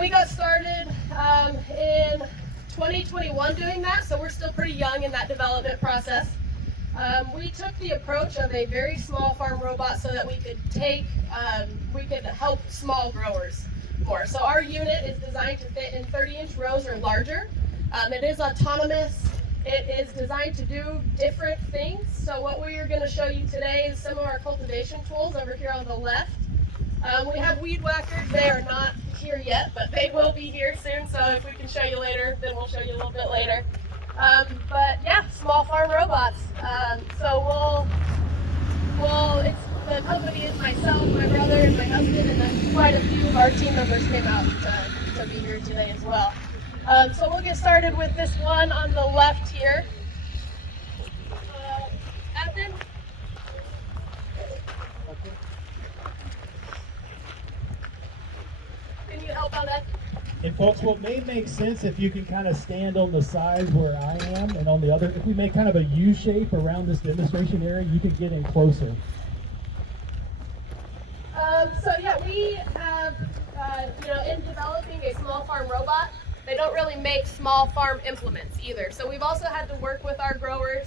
we got started in 2021 doing that, so we're still pretty young in that development process. We took the approach of a very small farm robot so that we could help small growers more. So our unit is designed to fit in 30-inch rows or larger. It is autonomous. It is designed to do different things. So what we are going to show you today is some of our cultivation tools over here on the left. We have weed whackers. They are not here yet, but they will be here soon. So if we can show you later, then we'll show you a little bit later. But yeah, small farm robots. The company is myself, my brother, and my husband, and then quite a few of our team members came out to be here today as well. So we'll get started with this one on the left here. Admin? Can you help on that? And folks, what may make sense if you can kind of stand on the sides where I am and on the other, if we make kind of a U shape around this demonstration area, you can get in closer. So yeah, we have, in developing a small farm robot, they don't really make small farm implements either. So we've also had to work with our growers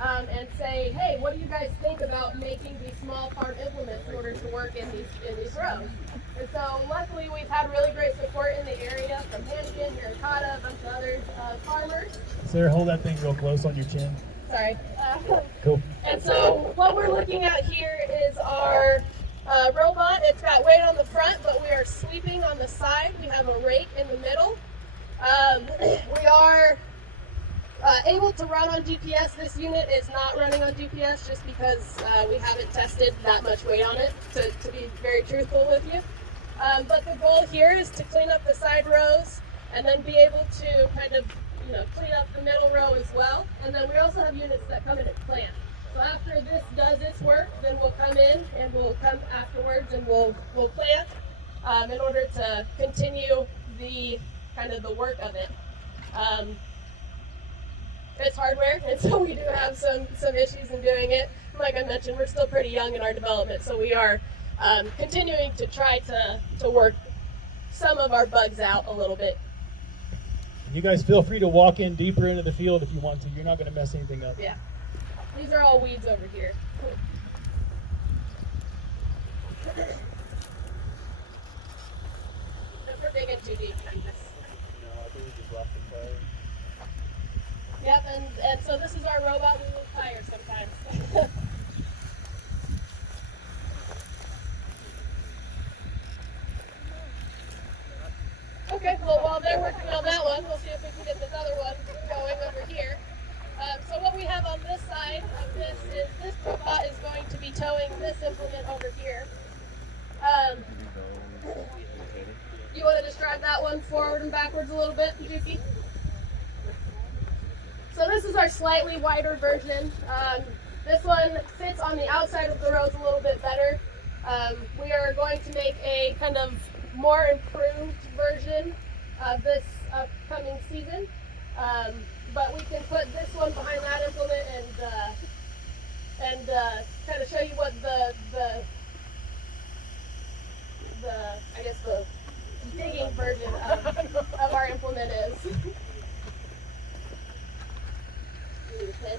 and say, hey, what do you guys think about making these small farm implements in order to work in these rows? And so luckily we've had really great support in the area from Hannigan, Hericata, a bunch of other farmers. Sarah, hold that thing real close on your chin. Sorry. Cool. And so what we're looking at here is our robot. It's got weight on the front, but we are sweeping on the side. We have a rake in the middle. We are able to run on GPS. This unit is not running on GPS just because we haven't tested that much weight on it, to be very truthful with you. But the goal here is to clean up the side rows and then be able to kind of clean up the middle row as well. And then we also have units that come in and plant. So after this does its work, then we'll come in and we'll come afterwards and we'll plant in order to continue the work of it. It's hardware, and so we do have some issues in doing it. Like I mentioned, we're still pretty young in our development, so we are continuing to try to work some of our bugs out a little bit. You guys feel free to walk in deeper into the field if you want to. You're not going to mess anything up. Yeah. These are all weeds over here. If we're digging too deep. Yep, and so this is our robot. We will tire sometimes. Okay, well, while they're working on that one, we'll see if we can get this other one going over here. So what we have on this side of this is this robot is going to be towing this implement over here. You want to just drive that one forward and backwards a little bit, Juki? So this is our slightly wider version. This one fits on the outside of the rows a little bit better. We are going to make a kind of more improved version of this upcoming season. But we can put this one behind that implement and kind of show you what the digging version of our implement is. You need a pen?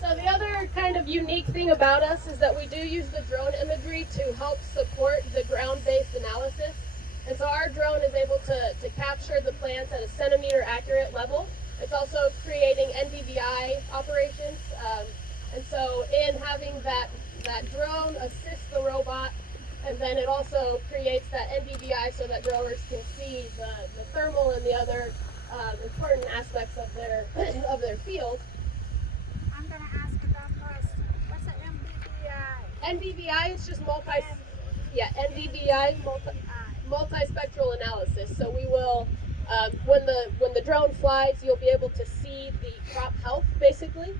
So the other kind of unique thing about us is that we do use the drone imagery to help support the ground-based analysis. And so our drone is able to capture the plants at a centimeter accurate level. It's also creating NDVI operations. And so in having that drone assist the robot, and then it also creates that NDVI so that growers can see the thermal and the other important aspects of their field. I'm going to ask about what's an NDVI? NDVI is just multispectral analysis. So we will, when the drone flies, you'll be able to see the crop health basically.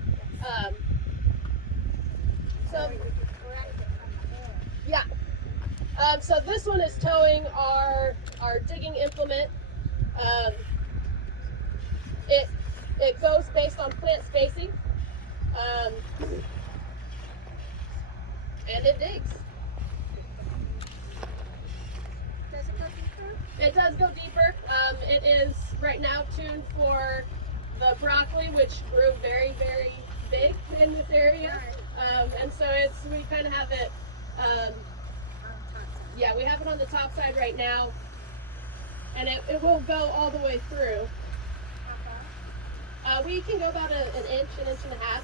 So We're Yeah. So this one is towing our digging implement. Um, it goes based on plant spacing, um, and it digs. Does it go deeper? It does go deeper. It is right now tuned for the broccoli, which grew very, very big in this area. And so we kind of have it, yeah, we have it on the top side right now, and it will go all the way through. We can go about an inch and a half.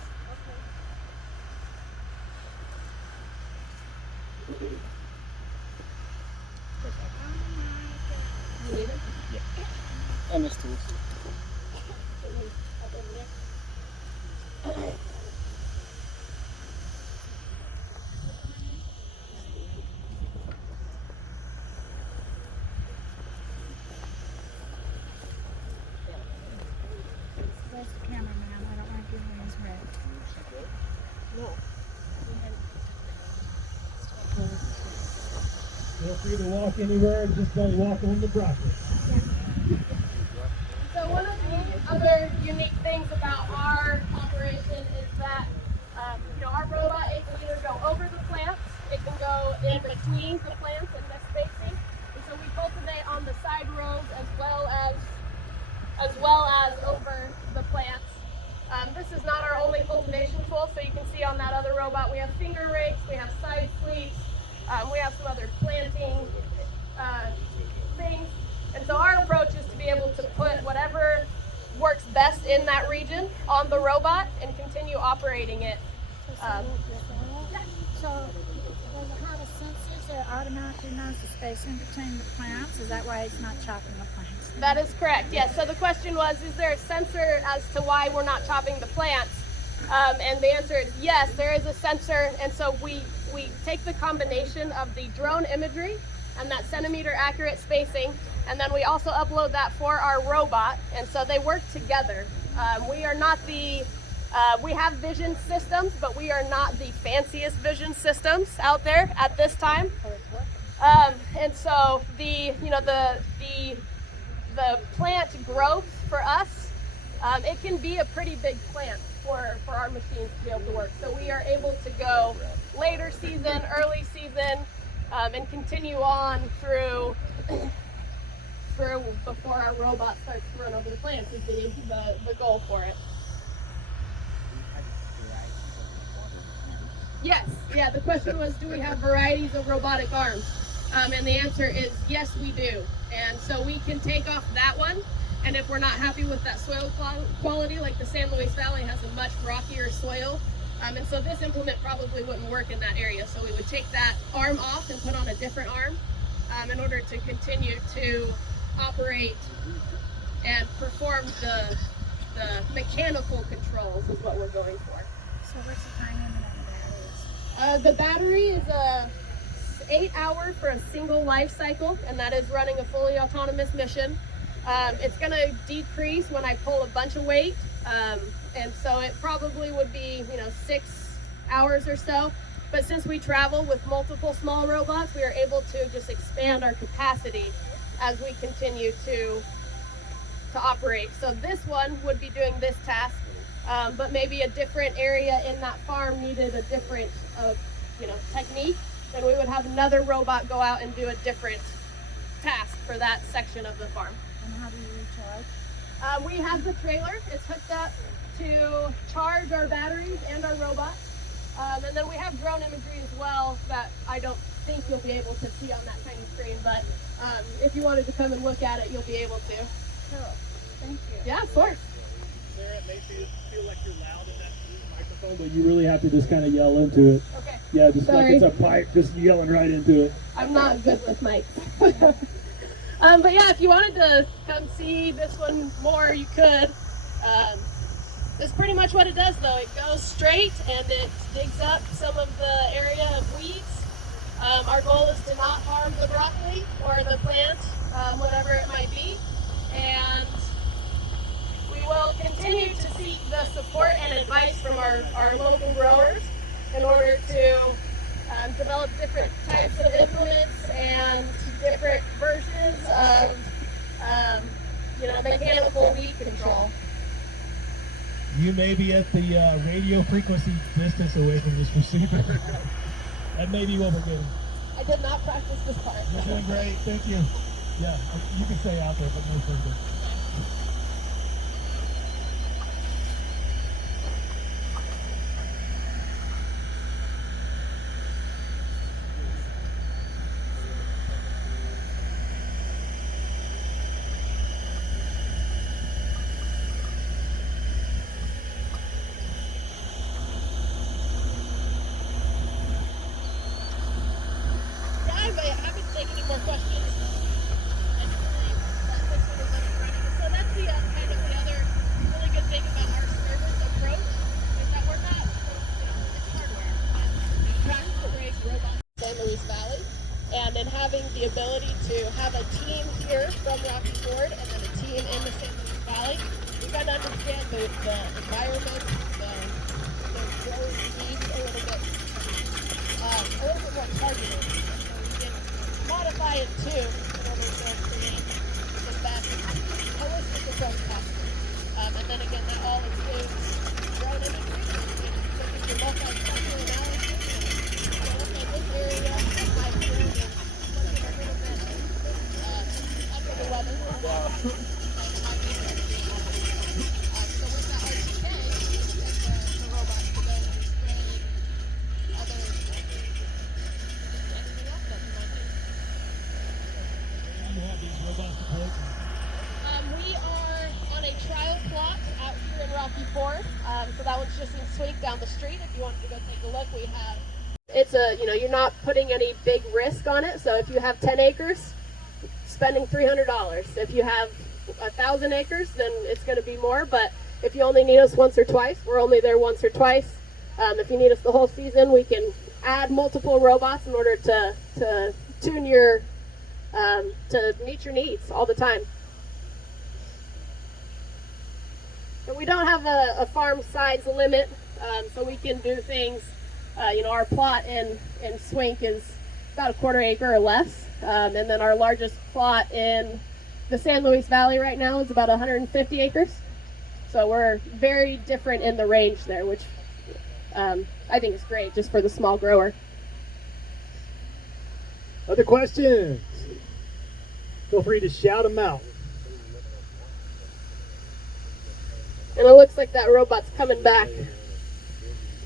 You need it? And this tools. Up over there. Where's the cameraman? I don't want to give him his red. No. Feel free to walk anywhere, just don't walk on the broccoli. So one of the other unique things about our operation is that our robot, it can either go over the plants, it can go in between the plants and the spacing. And so we cultivate on the side rows as well as over the plants. This is not our only cultivation tool, so you can see on that other robot we have finger rakes, we have side sweeps, we have some other planting things. And so our approach is to be able to put whatever works best in that region on the robot and continue operating it. So does it have a sensors that automatically knows the spacing between the plants? Is that why it's not chopping the plants? That is correct, yes. So the question was, is there a sensor as to why we're not chopping the plants? And the answer is yes, there is a sensor. And so we take the combination of the drone imagery and that centimeter accurate spacing, and then we also upload that for our robot, and so they work together. We are not we have vision systems, but we are not the fanciest vision systems out there at this time. And so the plant growth for us, it can be a pretty big plant for our machines to be able to work. So we are able to go later season, early season, and continue on through before our robot starts to run over the plants is the goal for it. Yes, yeah, the question was, do we have varieties of robotic arms? And the answer is yes, we do. And so we can take off that one, and if we're not happy with that soil quality, like the San Luis Valley has a much rockier soil, and so this implement probably wouldn't work in that area. So we would take that arm off and put on a different arm in order to continue to operate and perform the mechanical controls is what we're going for. So what's the time limit on the batteries? The battery is a 8-hour for a single life cycle, and that is running a fully autonomous mission. It's going to decrease when I pull a bunch of weight, and so it probably would be 6 hours or so. But since we travel with multiple small robots, we are able to just expand our capacity as we continue to operate. So this one would be doing this task, but maybe a different area in that farm needed a different technique, then we would have another robot go out and do a different task for that section of the farm. And how do you recharge? We have the trailer. It's hooked up to charge our batteries and our robot. And then we have drone imagery as well that I don't think you'll be able to see on that tiny screen, but if you wanted to come and look at it, you'll be able to. Cool. Thank you. Yeah, of course. Sarah, it may feel like you're loud in that microphone, but you really have to just kind of yell into it. Okay. Yeah, just Sorry. like it's a pipe, just yelling right into it. I'm not good with mics. But yeah, if you wanted to come see this one more, you could. That's pretty much what it does, though. It goes straight and it digs up some of the area of weeds. Our goal is to not harm the broccoli or the plant, whatever it might be. And we will continue to seek the support and advice from our local growers in order to develop different types may be at the radio frequency distance away from this receiver. That may be what we're getting. I did not practice this part. You're doing great. Thank you. Yeah, you can stay out there, but no further. Guys, I haven't taken any more questions. I just believe that this one is up and running. So that's the kind of the other really good thing about our service approach is that we're not, it's hardware. It's practical race robots in San Luis Valley. And in having the ability to have a team here from Rocky Ford and then a team in the San Luis Valley, we kind of understand the environment, the growing needs a little bit more targeted. Modify it too in order to create the best holistic approach possible. And then again, that all includes drone imagery. You can look at your multi-spectral analysis and look at this area of my field and look at a little bit under the weather. So with that RTK, you get the robots to go and spray other anything else that you might need. You have these robots deployed? We are on a trial plot out here in Rocky Ford. So that one's just in Swink down the street. If you want to go take a look, we have. It's you're not putting any big risk on it. So if you have 10 acres, spending $300. If you have 1,000 acres, then it's going to be more. But if you only need us once or twice, we're only there once or twice. If you need us the whole season, we can add multiple robots in order to tune your to meet your needs all the time. And we don't have a farm size limit, so we can do things. Our plot in Swink is about a 1/4 acre or less, and then our largest plot in the San Luis Valley right now is about 150 acres. So we're very different in the range there, which I think is great just for the small grower. Other questions? Feel free to shout them out. And it looks like that robot's coming back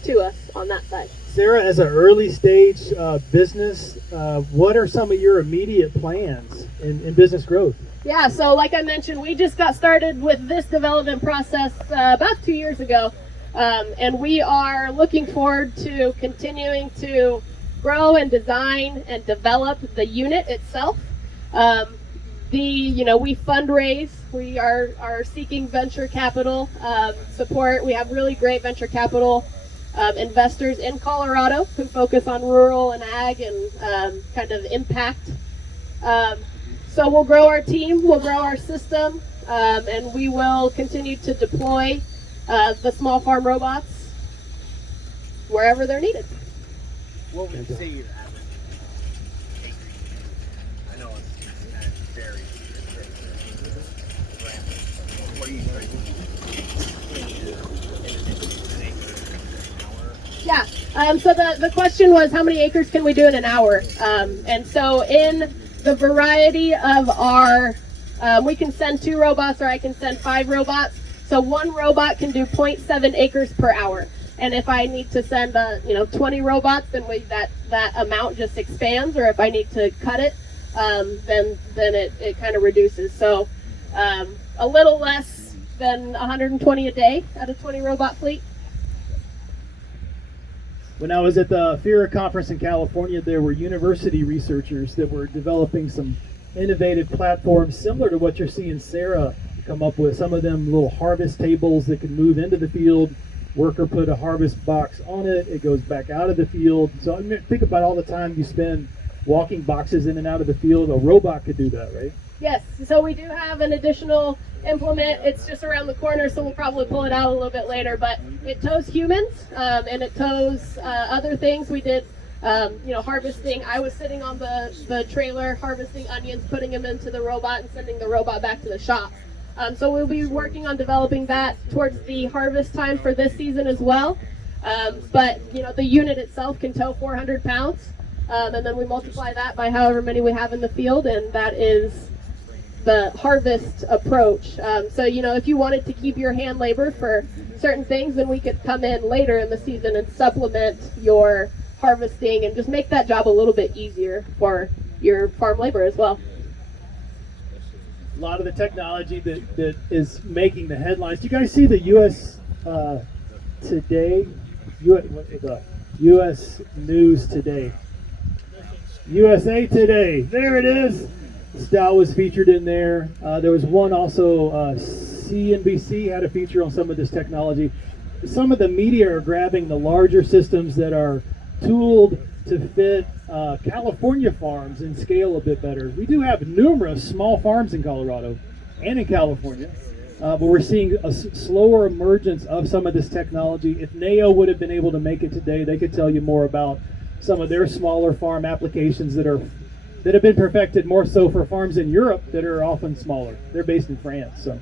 to us on that side. Sarah, as an early stage business, what are some of your immediate plans in business growth? Yeah, so like I mentioned, we just got started with this development process about 2 years ago. And we are looking forward to continuing to grow and design and develop the unit itself. We fundraise. We are seeking venture capital support. We have really great venture capital investors in Colorado who focus on rural and ag and kind of impact. So we'll grow our team, we'll grow our system, and we will continue to deploy the small farm robots wherever they're needed. What would you say your average acre? I know it's kind of varies. What are you trying to Yeah, so the question was how many acres can we do in an hour? And so in the variety of our, we can send 2 robots or I can send 5 robots. So one robot can do 0.7 acres per hour. And if I need to send 20 robots, then that amount just expands. Or if I need to cut it, then it kind of reduces. So a little less than 120 a day at a 20 robot fleet. When I was at the FIRA conference in California, there were university researchers that were developing some innovative platforms similar to what you're seeing Sarah come up with. Some of them little harvest tables that can move into the field. Worker put a harvest box on it. It goes back out of the field. So I mean, think about all the time you spend walking boxes in and out of the field. A robot could do that, right? Yes, so we do have an additional implement. It's just around the corner, so we'll probably pull it out a little bit later. But it tows humans and it tows other things. We did, harvesting. I was sitting on the trailer harvesting onions, putting them into the robot, and sending the robot back to the shop. So we'll be working on developing that towards the harvest time for this season as well. But the unit itself can tow 400 pounds, and then we multiply that by however many we have in the field, and that is the harvest approach. So if you wanted to keep your hand labor for certain things, then we could come in later in the season and supplement your harvesting and just make that job a little bit easier for your farm labor as well. A lot of the technology that is making the headlines. Do you guys see the U.S. Today? U.S. News Today. USA Today. There it is. Stout was featured in there. There was one also, CNBC had a feature on some of this technology. Some of the media are grabbing the larger systems that are tooled to fit California farms and scale a bit better. We do have numerous small farms in Colorado and in California, but we're seeing a slower emergence of some of this technology. If NAO would have been able to make it today, they could tell you more about some of their smaller farm applications that have been perfected more so for farms in Europe that are often smaller. They're based in France, so.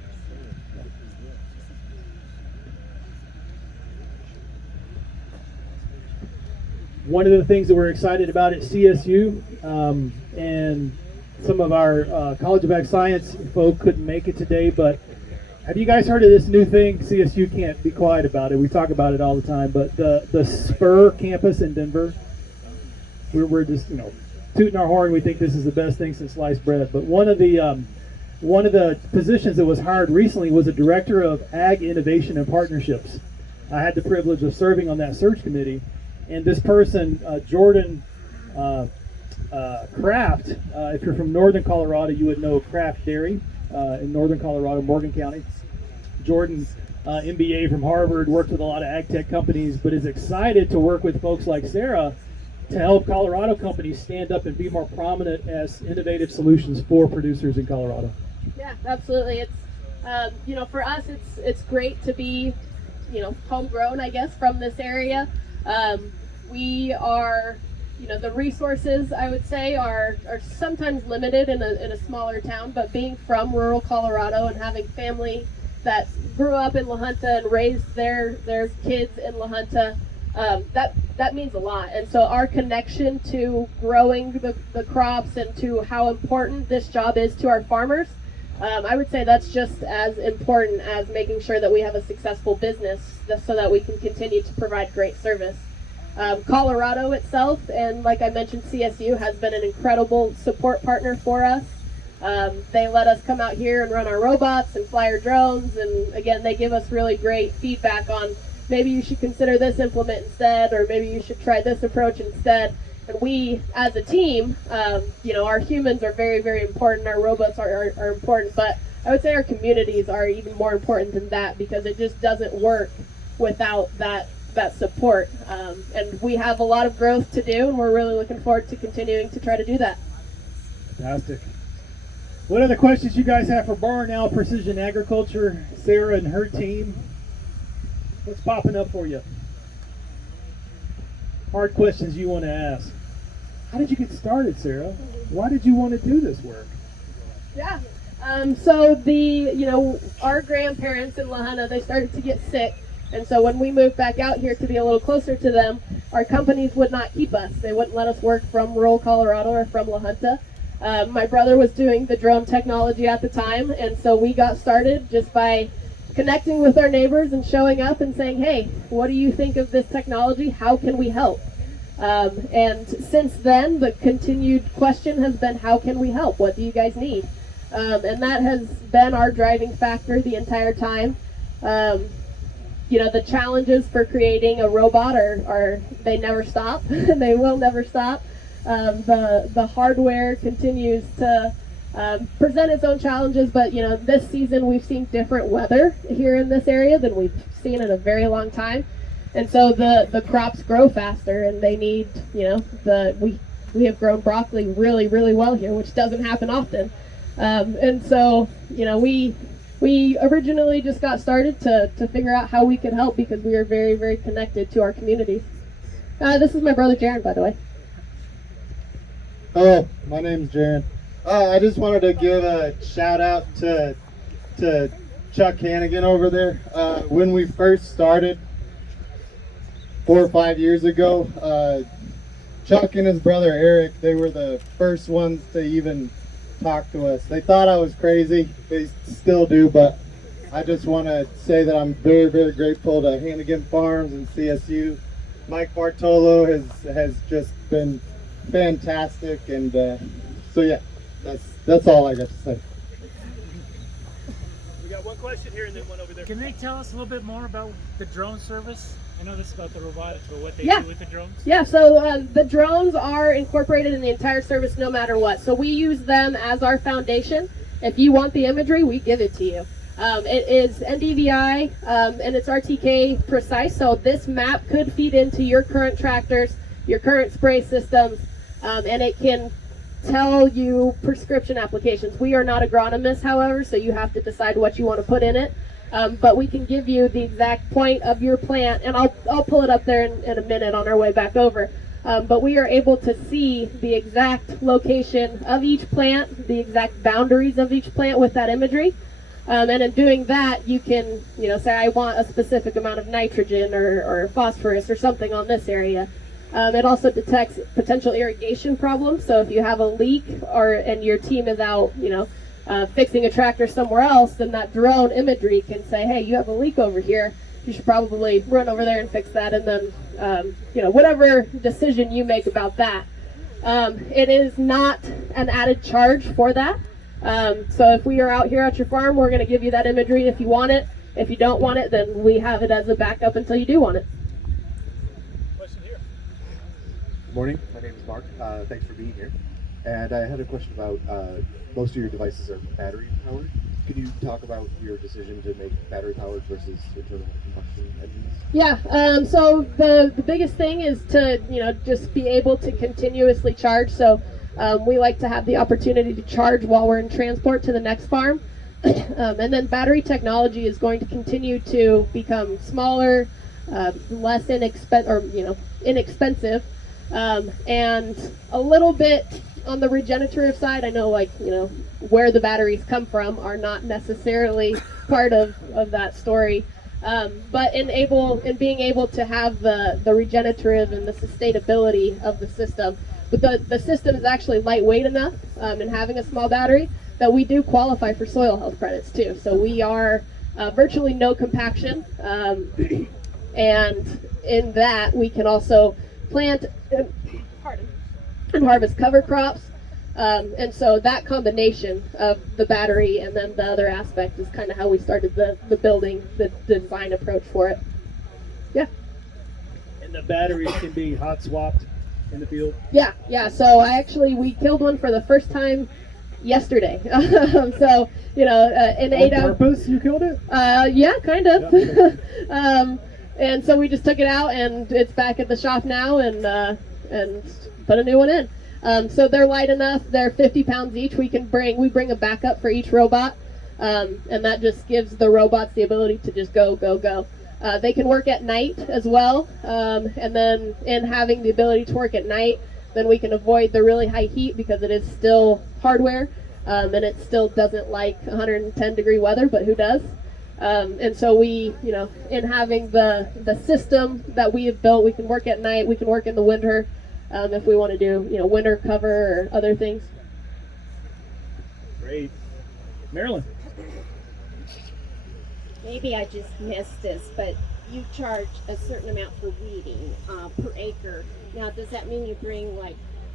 One of the things that we're excited about at CSU, and some of our College of Ag Science folk couldn't make it today, but have you guys heard of this new thing? CSU can't be quiet about it. We talk about it all the time, but the Spur campus in Denver, we're just, tooting our horn. We think this is the best thing since sliced bread. But one of the positions that was hired recently was a director of Ag Innovation and Partnerships. I had the privilege of serving on that search committee, and this person, Jordan Kraft, if you're from northern Colorado, you would know Kraft Dairy in northern Colorado, Morgan County. Jordan, MBA from Harvard, worked with a lot of ag tech companies, but is excited to work with folks like Sarah to help Colorado companies stand up and be more prominent as innovative solutions for producers in Colorado. Yeah, absolutely. It's for us, it's great to be homegrown, I guess, from this area. We are, the resources, I would say, are sometimes limited in a smaller town, but being from rural Colorado and having family that grew up in La Junta and raised their kids in La Junta, that means a lot. And so our connection to growing the crops and to how important this job is to our farmers, I would say that's just as important as making sure that we have a successful business so that we can continue to provide great service. Colorado itself, and like I mentioned, CSU has been an incredible support partner for us. They let us come out here and run our robots and fly our drones, and again, they give us really great feedback on maybe you should consider this implement instead, or maybe you should try this approach instead. And we, as a team, our humans are very, very important. Our robots are important, but I would say our communities are even more important than that, because it just doesn't work without that support. And we have a lot of growth to do, and we're really looking forward to continuing to try to do that. Fantastic. What other questions you guys have for Barnell Precision Agriculture, Sarah and her team? What's popping up for you? Hard questions you want to ask. How did you get started, Sarah? Why did you want to do this work? Yeah. So our grandparents in La Junta, they started to get sick. And so when we moved back out here to be a little closer to them, our companies would not keep us. They wouldn't let us work from rural Colorado or from La Junta. My brother was doing the drone technology at the time, and so we got started just by connecting with our neighbors and showing up and saying, hey, what do you think of this technology? How can we help? And since then, the continued question has been, how can we help? What do you guys need? And that has been our driving factor the entire time. The challenges for creating a robot they never stop. They will never stop. The hardware continues to present its own challenges, but this season we've seen different weather here in this area than we've seen in a very long time, and so the crops grow faster, and they need we have grown broccoli really, really well here, which doesn't happen often, and so we originally just got started to figure out how we could help, because we are very, very connected to our communities. This is my brother Jaron, by the way. Hello, my name's Jaron. I just wanted to give a shout out to to Chuck Hannigan over there. When we first started 4 or 5 years ago, Chuck and his brother Eric, they were the first ones to even talk to us. They thought I was crazy. They still do, but I just want to say that I'm very, very grateful to Hannigan Farms and CSU. Mike Bartolo has just been fantastic, and so yeah, that's all I got to say. We got one question here and then one over there. Can they tell us a little bit more about the drone service? I know this is about the robotics, but what they Yeah. do with the drones? Yeah, so the drones are incorporated in the entire service no matter what. So we use them as our foundation. If you want the imagery, we give it to you. It is NDVI and it's RTK precise, so this map could feed into your current tractors, your current spray systems, and it can tell you prescription applications. We are not agronomists, however, so you have to decide what you want to put in it. But we can give you the exact point of your plant, and I'll pull it up there in a minute on our way back over. But we are able to see the exact location of each plant, the exact boundaries of each plant with that imagery. And in doing that, you can, say I want a specific amount of nitrogen or phosphorus or something on this area. It also detects potential irrigation problems. So if you have a leak and your team is out, fixing a tractor somewhere else, then that drone imagery can say, hey, you have a leak over here. You should probably run over there and fix that. And then, whatever decision you make about that. It is not an added charge for that. So if we are out here at your farm, we're going to give you that imagery if you want it. If you don't want it, then we have it as a backup until you do want it. Question here. Good morning. My name is Mark. Thanks for being here. And I had a question about most of your devices are battery powered. Could you talk about your decision to make battery powered versus internal combustion engines? Yeah. So the biggest thing is to just be able to continuously charge. So we like to have the opportunity to charge while we're in transport to the next farm. And then battery technology is going to continue to become smaller, less inexpensive, and a little bit on the regenerative side. I know, where the batteries come from are not necessarily part of that story. But in being able to have the regenerative and the sustainability of the system. But the system is actually lightweight enough and having a small battery that we do qualify for soil health credits too. So we are virtually no compaction. And in that we can also plant and harvest cover crops. And so that combination of the battery and then the other aspect is kind of how we started the building, the design approach for it. Yeah. And the batteries can be hot swapped in the field? Yeah. So we killed one for the first time yesterday. So, in 8 hours. On purpose you killed it? Yeah, kind of. Yeah. And so we just took it out and it's back at the shop now and put a new one in. So they're light enough. They're 50 pounds each. We bring a backup for each robot. And that just gives the robots the ability to just go. They can work at night as well, and then in having the ability to work at night, then we can avoid the really high heat because it is still hardware, and it still doesn't like 110 degree weather, but who does? And so we, in having the system that we have built, we can work at night, we can work in the winter, if we want to do, winter cover or other things. Great. Marilyn. Maybe I just missed this, but you charge a certain amount for weeding per acre. Now, does that mean you bring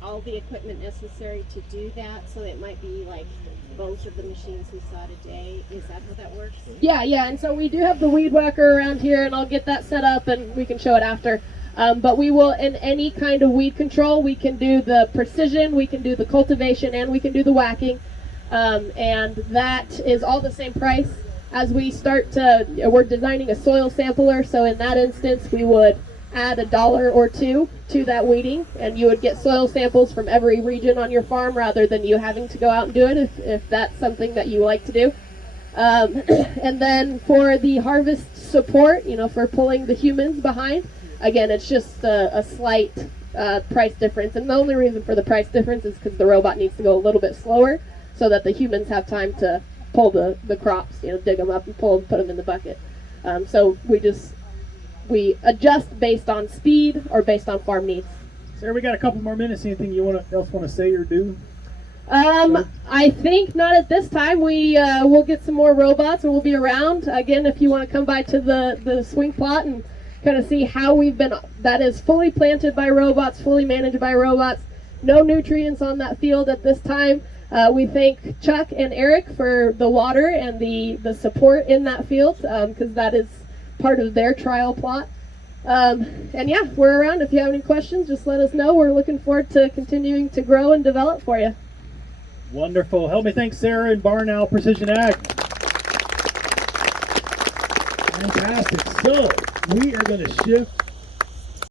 all the equipment necessary to do that? So it might be both of the machines we saw today. Is that how that works? Yeah. And so we do have the weed whacker around here, and I'll get that set up, and we can show it after. But we will, in any kind of weed control, we can do the precision, we can do the cultivation, and we can do the whacking. And that is all the same price. As we we're designing a soil sampler, so in that instance we would add $1 or $2 to that weeding, and you would get soil samples from every region on your farm rather than you having to go out and do it if that's something that you like to do. And then for the harvest support, for pulling the humans behind, again, it's just a slight price difference, and the only reason for the price difference is because the robot needs to go a little bit slower so that the humans have time to pull the crops, dig them up and pull them, put them in the bucket. So we adjust based on speed or based on farm needs. Sarah, we got a couple more minutes. Anything you else want to say or do? I think not at this time. We'll get some more robots and we'll be around. Again, if you want to come by to the swing plot and kind of see how that is fully planted by robots, fully managed by robots. No nutrients on that field at this time. We thank Chuck and Eric for the water and the support in that field, because that is part of their trial plot. And yeah, we're around. If you have any questions, just let us know. We're looking forward to continuing to grow and develop for you. Wonderful. Help me thank Sarah and Barnow Precision Ag. Fantastic. So we are going to shift